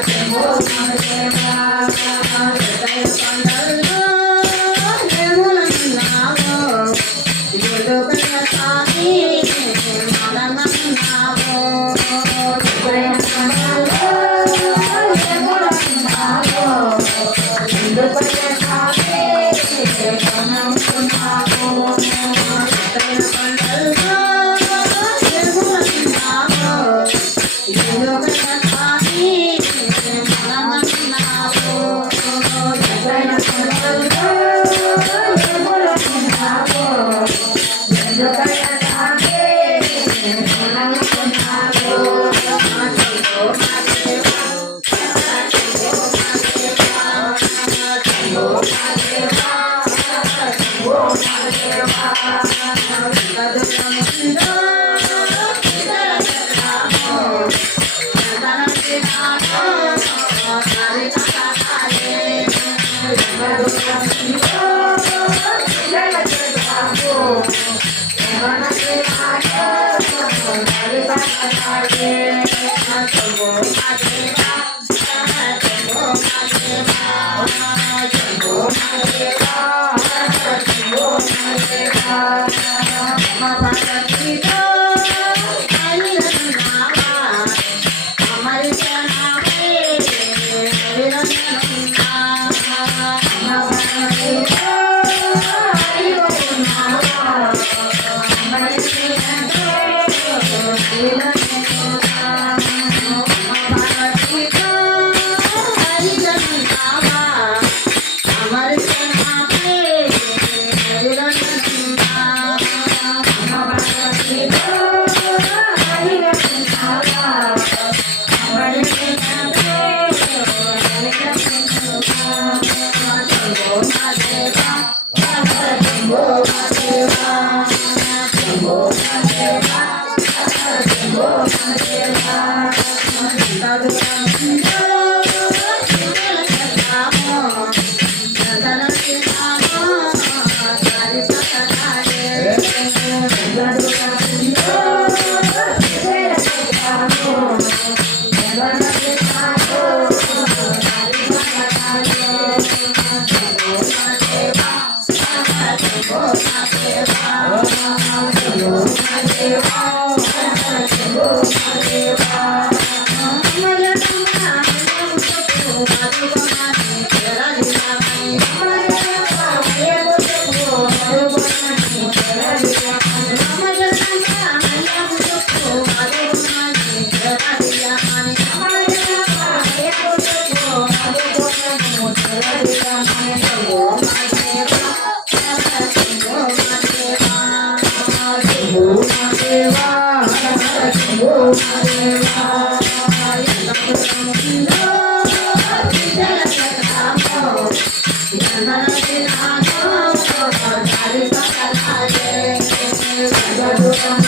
Thank you. love. Dewa Dewa Thank you.